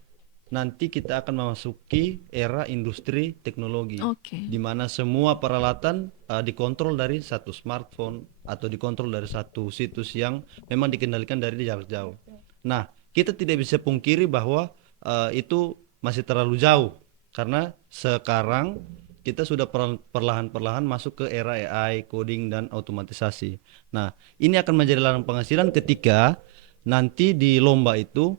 nanti kita akan memasuki era industri teknologi, di mana semua peralatan dikontrol dari satu smartphone atau dikontrol dari satu situs yang memang dikendalikan dari jarak jauh. Nah, kita tidak bisa pungkiri bahwa itu masih terlalu jauh, karena sekarang kita sudah perlahan-perlahan masuk ke era AI, coding, dan otomatisasi. Nah, ini akan menjadi ladang penghasilan ketika nanti di lomba itu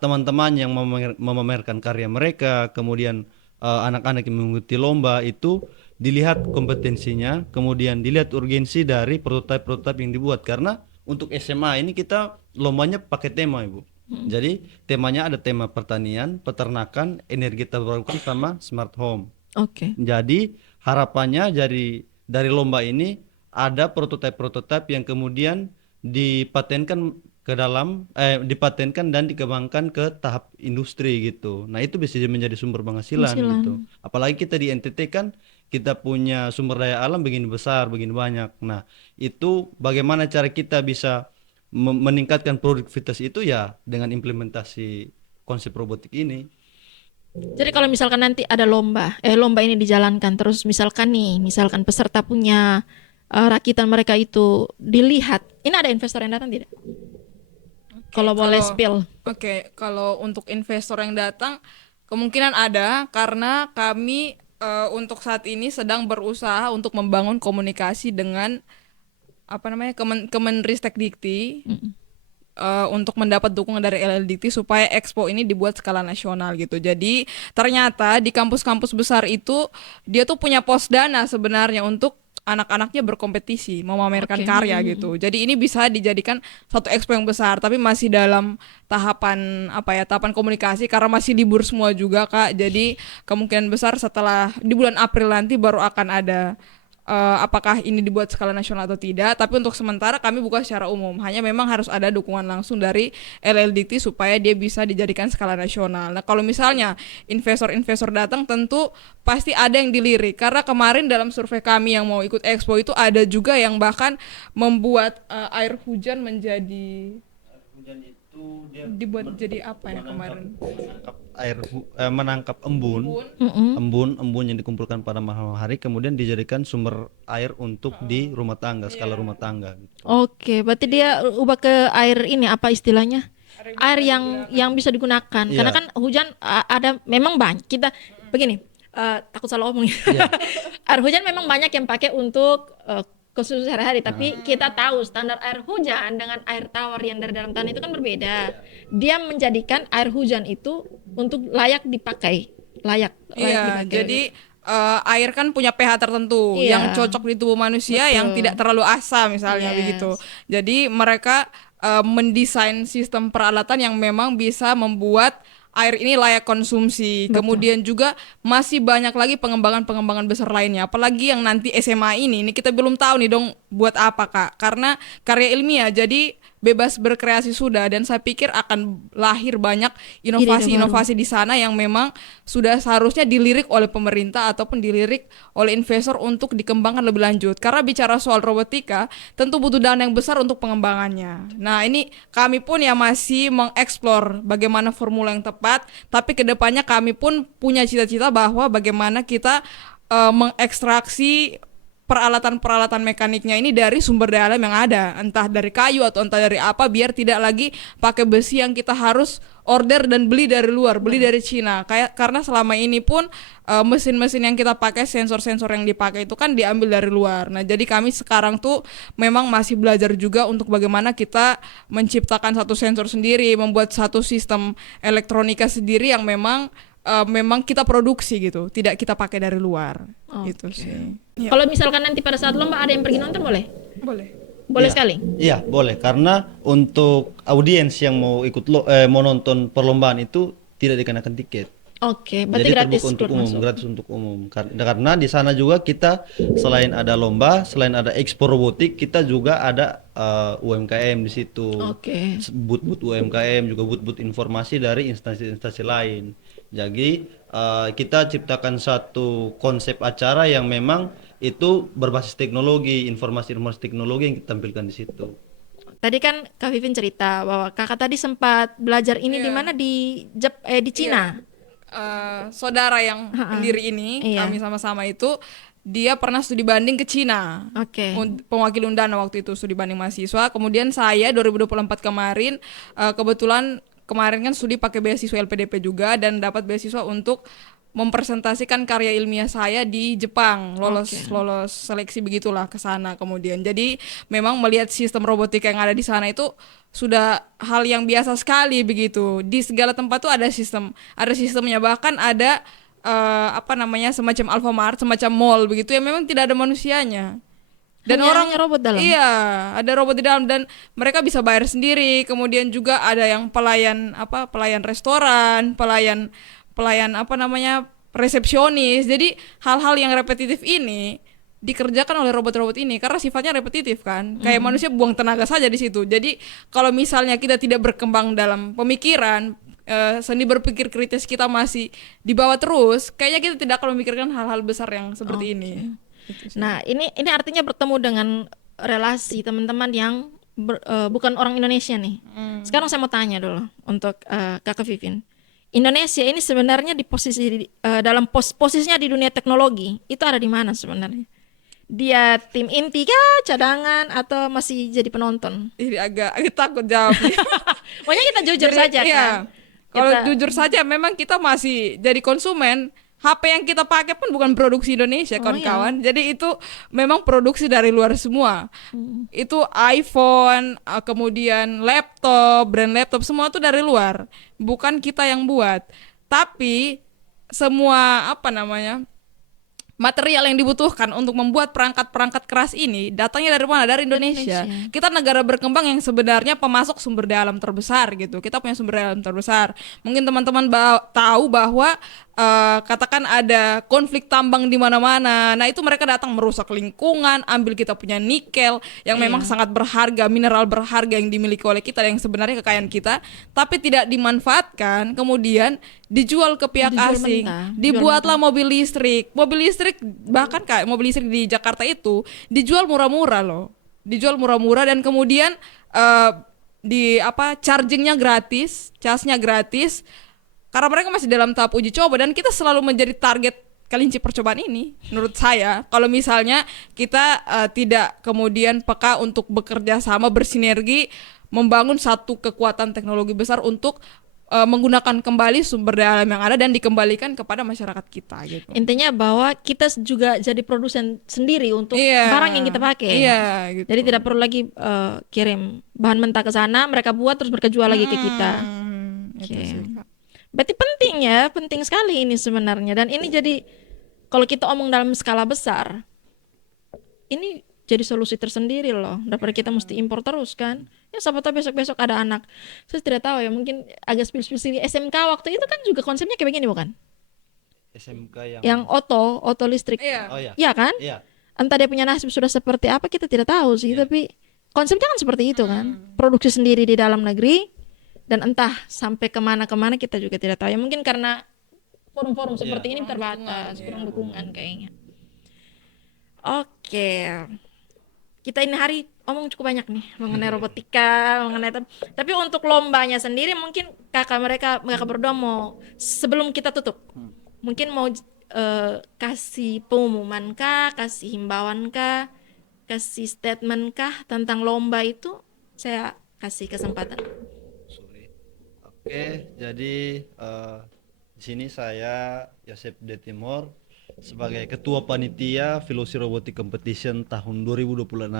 teman-teman yang memamerkan karya mereka, kemudian anak-anak yang mengikuti lomba itu dilihat kompetensinya, kemudian dilihat urgensi dari prototipe-prototipe yang dibuat. Karena untuk SMA ini kita lombanya pakai tema, Ibu. Jadi temanya ada tema pertanian, peternakan, energi terbarukan, sama smart home. Jadi harapannya dari lomba ini ada prototipe-prototipe yang kemudian dipatenkan dipatenkan dan dikembangkan ke tahap industri gitu. Nah, itu bisa menjadi sumber penghasilan gitu. Apalagi kita di NTT kan kita punya sumber daya alam begini besar, begini banyak. Nah, itu bagaimana cara kita bisa meningkatkan produktivitas itu ya dengan implementasi konsep robotik ini. Jadi kalau misalkan nanti ada lomba ini dijalankan terus, misalkan peserta punya rakitan mereka itu dilihat, ini ada investor yang datang tidak? Kalau boleh spill. Kalau untuk investor yang datang kemungkinan ada, karena kami untuk saat ini sedang berusaha untuk membangun komunikasi dengan Kemenristekdikti untuk mendapat dukungan dari LLDikti supaya Expo ini dibuat skala nasional gitu. Jadi ternyata di kampus-kampus besar itu dia tuh punya pos dana sebenarnya untuk anak-anaknya berkompetisi memamerkan karya gitu. Jadi ini bisa dijadikan satu expo yang besar, tapi masih dalam tahapan tahapan komunikasi karena masih libur semua juga, Kak. Jadi kemungkinan besar setelah di bulan April nanti baru akan ada apakah ini dibuat skala nasional atau tidak. Tapi untuk sementara kami buka secara umum. Hanya memang harus ada dukungan langsung dari LLDikti supaya dia bisa dijadikan skala nasional. Nah, kalau misalnya investor-investor datang tentu pasti ada yang dilirik. Karena kemarin dalam survei kami yang mau ikut Expo itu ada juga yang bahkan membuat air hujan menjadi dibuat jadi apa ya kemarin? Menangkap embun yang dikumpulkan pada malam hari kemudian dijadikan sumber air untuk di rumah tangga, skala rumah tangga. Berarti dia ubah ke air ini apa istilahnya? Air yang bisa digunakan. Karena kan hujan ada memang banyak. Kita begini, takut salah omong. Air hujan memang banyak yang pakai untuk konsumsi sehari-hari, tapi kita tahu standar air hujan dengan air tawar yang dari dalam tanah itu kan berbeda. Dia menjadikan air hujan itu untuk layak dipakai. layak Iya, dipakai. jadi air kan punya pH tertentu Iya. yang cocok di tubuh manusia, yang Betul. tidak terlalu asam misalnya Yes. begitu. Jadi mereka mendesain sistem peralatan yang memang bisa membuat air ini layak konsumsi. Betul. Kemudian juga masih banyak lagi pengembangan-pengembangan besar lainnya. Apalagi yang nanti SMA ini kita belum tahu nih dong buat apa Kak. Karena karya ilmiah, jadi bebas berkreasi sudah, dan saya pikir akan lahir banyak inovasi-inovasi di sana yang memang sudah seharusnya dilirik oleh pemerintah ataupun dilirik oleh investor untuk dikembangkan lebih lanjut. Karena bicara soal robotika, tentu butuh dana yang besar untuk pengembangannya. Nah, ini kami pun ya masih mengeksplor bagaimana formula yang tepat, tapi kedepannya kami pun punya cita-cita bahwa bagaimana kita mengekstraksi peralatan-peralatan mekaniknya ini dari sumber daya alam yang ada, entah dari kayu atau entah dari apa, biar tidak lagi pakai besi yang kita harus order dan beli dari luar, beli dari Cina. Karena selama ini pun mesin-mesin yang kita pakai, sensor-sensor yang dipakai itu kan diambil dari luar. Nah, jadi kami sekarang tuh memang masih belajar juga untuk bagaimana kita menciptakan satu sensor sendiri, membuat satu sistem elektronika sendiri yang memang kita produksi gitu, tidak kita pakai dari luar. Gitu sih. Ya. Kalau misalkan nanti pada saat lomba ada yang pergi nonton boleh? Boleh. Boleh Iya. sekali. Iya, boleh. Karena untuk audiens yang mau ikut mau nonton perlombaan itu tidak dikenakan tiket. Oke, berarti Jadi gratis terbuka untuk keluar umum, masuk. gratis untuk umum. Karena di sana juga kita selain ada lomba, selain ada ekspor robotik, kita juga ada UMKM di situ. Oke. Booth-booth UMKM, juga booth-booth informasi dari instansi-instansi lain. Jadi kita ciptakan satu konsep acara yang memang itu berbasis teknologi, informasi-informasi teknologi yang kita tampilkan di situ. Tadi kan Kak Vivin cerita bahwa kakak tadi sempat belajar ini di mana, di Cina. Saudara yang pendiri ini, Iya. kami sama-sama itu, dia pernah studi banding ke Cina. Oke. Pewakil Undana waktu itu studi banding mahasiswa. Kemudian saya 2024 kemarin kebetulan kemarin kan studi pakai beasiswa LPDP juga, dan dapat beasiswa untuk mempresentasikan karya ilmiah saya di Jepang, lolos seleksi begitulah ke sana kemudian. Jadi memang melihat sistem robotika yang ada di sana itu sudah hal yang biasa sekali begitu. Di segala tempat tuh ada sistemnya, bahkan ada semacam Alfamart, semacam mall begitu yang memang tidak ada manusianya. Dan Hanya robot dalam. Iya, ada robot di dalam, dan mereka bisa bayar sendiri. Kemudian juga ada yang pelayan restoran, pelayan resepsionis. Jadi hal-hal yang repetitif ini dikerjakan oleh robot-robot ini karena sifatnya repetitif kan. Kayak manusia buang tenaga saja di situ. Jadi kalau misalnya kita tidak berkembang dalam pemikiran, seni berpikir kritis kita masih di bawah terus, kayaknya kita tidak akan memikirkan hal-hal besar yang seperti ini. Nah, ini artinya bertemu dengan relasi teman-teman yang bukan orang Indonesia nih. Sekarang saya mau tanya dulu untuk Kakak Vivin. Indonesia ini sebenarnya di posisi dalam posisinya di dunia teknologi itu ada di mana sebenarnya? Dia tim inti kah, cadangan, atau masih jadi penonton? Ini agak takut jawabnya. Pokoknya kita jujur saja Iya. kan. Kalau Kita- jujur saja memang kita masih jadi konsumen. HP yang kita pakai pun bukan produksi Indonesia, kawan-kawan. Jadi itu memang produksi dari luar semua. Itu iPhone, kemudian laptop, brand laptop, semua itu dari luar. Bukan kita yang buat. Tapi semua material yang dibutuhkan untuk membuat perangkat-perangkat keras ini datangnya dari mana? Dari Indonesia. Kita negara berkembang yang sebenarnya pemasok sumber daya alam terbesar gitu. Kita punya sumber daya alam terbesar. Mungkin teman-teman tahu bahwa katakan ada konflik tambang di mana-mana. Nah, itu mereka datang merusak lingkungan, ambil kita punya nikel yang memang sangat berharga, mineral berharga yang dimiliki oleh kita yang sebenarnya kekayaan kita, tapi tidak dimanfaatkan, kemudian dijual ke pihak Dijual asing. mentah. Dibuatlah mobil listrik. Mobil listrik bahkan kayak mobil listrik di Jakarta itu dijual murah-murah loh. Dijual murah-murah dan kemudian chargingnya gratis, casnya gratis. Karena mereka masih dalam tahap uji coba dan kita selalu menjadi target kelinci percobaan ini. Menurut saya, kalau misalnya kita tidak kemudian peka untuk bekerja sama, bersinergi, membangun satu kekuatan teknologi besar untuk menggunakan kembali sumber daya alam yang ada dan dikembalikan kepada masyarakat kita gitu. Intinya bahwa kita juga jadi produsen sendiri untuk barang yang kita pakai. Iya, gitu. Jadi tidak perlu lagi kirim bahan mentah ke sana, mereka buat terus mereka jual lagi ke kita. Itu sih, Kak. Berarti penting ya, penting sekali ini sebenarnya. Dan ini jadi kalau kita omong dalam skala besar, ini jadi solusi tersendiri loh. Daripada kita mesti impor terus kan. Ya siapa tahu besok-besok ada anak. Saya tidak tahu ya, mungkin agak spill-spill SMK waktu itu kan juga konsepnya kayak begini bukan? SMK Yang oto listrik. Iya. Oh ya. Iya kan? Iya. Entah dia punya nasib sudah seperti apa kita tidak tahu sih, tapi konsepnya kan seperti itu kan. Produksi sendiri di dalam negeri dan entah sampai kemana-kemana kita juga tidak tahu. Ya mungkin karena forum-forum seperti ini terbatas, kurang dukungan kayaknya. Oke. Kita ini hari omong cukup banyak nih mengenai robotika, mengenai tapi untuk lombanya sendiri mungkin mereka berdua mau sebelum kita tutup, mungkin mau kasih pengumuman kah, kasih himbauan kah, kasih statement kah tentang lomba itu, saya kasih kesempatan. Sorry. Oke, jadi di sini saya Yosep De Timor sebagai Ketua Panitia Filosofi Robotik Competition tahun 2026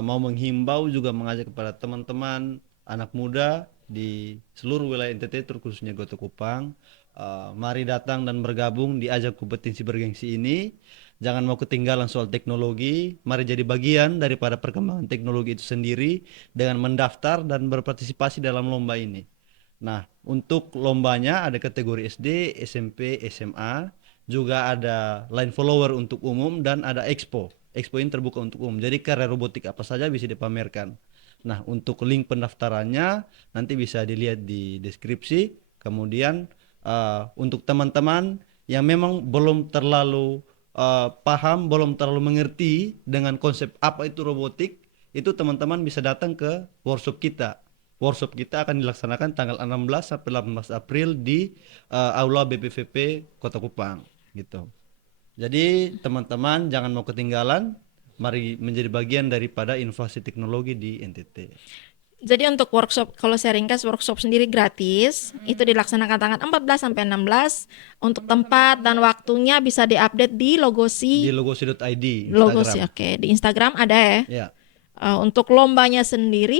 mau menghimbau juga mengajak kepada teman-teman anak muda di seluruh wilayah NTT terkhususnya Kota Kupang, mari datang dan bergabung di ajang kompetisi bergengsi ini. Jangan mau ketinggalan soal teknologi, mari jadi bagian daripada perkembangan teknologi itu sendiri dengan mendaftar dan berpartisipasi dalam lomba ini. Nah, untuk lombanya ada kategori SD, SMP, SMA, juga ada line follower untuk umum dan ada expo. Expo ini terbuka untuk umum. Jadi karya robotik apa saja bisa dipamerkan. Nah, untuk link pendaftarannya nanti bisa dilihat di deskripsi. Kemudian untuk teman-teman yang memang belum terlalu paham, belum terlalu mengerti dengan konsep apa itu robotik, itu teman-teman bisa datang ke workshop kita. Workshop kita akan dilaksanakan tanggal 16 sampai 18 April di Aula BPVP Kota Kupang gitu. Jadi teman-teman jangan mau ketinggalan, mari menjadi bagian daripada inovasi teknologi di NTT. Jadi untuk workshop, kalau saya ringkas, workshop sendiri gratis, itu dilaksanakan tanggal 14 sampai 16. Untuk tempat dan waktunya bisa diupdate di Di Logosi. logosi.id Logosi, Instagram. oke. Di Instagram ada ya. Ya. Untuk lombanya sendiri,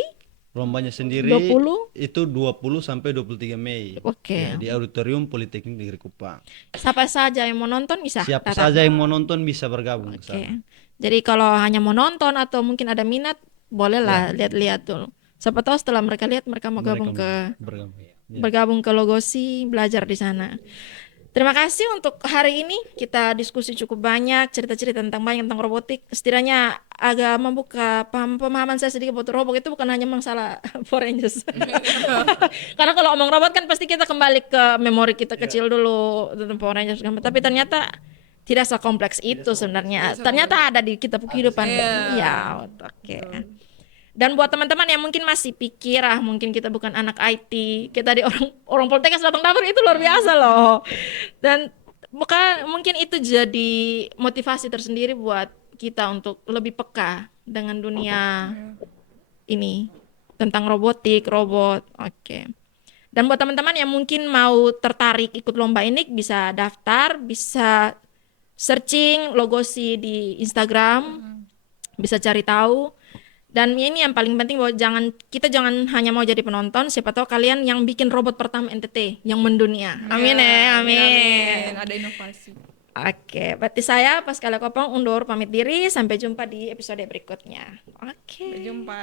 Lombanya sendiri 20? itu 20 sampai 23 Mei. Oke. Ya, di Auditorium Politeknik Negeri Kupang. Siapa saja yang mau nonton bisa Siapa datang. saja yang mau nonton bisa bergabung ke Oke. sana. Jadi kalau hanya mau nonton atau mungkin ada minat, bolehlah lihat-lihat dulu. Siapa tahu setelah mereka lihat mereka mau Mereka gabung mau ke bergabung. Ya. bergabung ke Logosi, belajar di sana. Terima kasih untuk hari ini, kita diskusi cukup banyak, cerita-cerita tentang robotik. Setidaknya agak membuka pemahaman saya sedikit buat robot itu bukan hanya masalah Power Rangers. Karena kalau omong robot kan pasti kita kembali ke memori kita kecil dulu tentang Power Rangers. Tapi ternyata tidak sekompleks itu sebenarnya. Ternyata ada di kita kehidupan. Ya, oke. Dan buat teman-teman yang mungkin masih pikir mungkin kita bukan anak IT, kita di orang Poltekkes datang dapur itu luar biasa loh. Dan mungkin itu jadi motivasi tersendiri buat kita untuk lebih peka dengan dunia ini tentang robotik, robot. Oke. Dan buat teman-teman yang mungkin mau tertarik ikut lomba ini bisa daftar, bisa searching Logosi di Instagram, bisa cari tahu. Dan ini yang paling penting bahwa kita jangan hanya mau jadi penonton, siapa tahu kalian yang bikin robot pertama NTT yang mendunia. Amin ya, amin. Ada inovasi. Oke, berarti saya Pascal Kopong undur pamit diri, sampai jumpa di episode berikutnya. Oke. Sampai jumpa.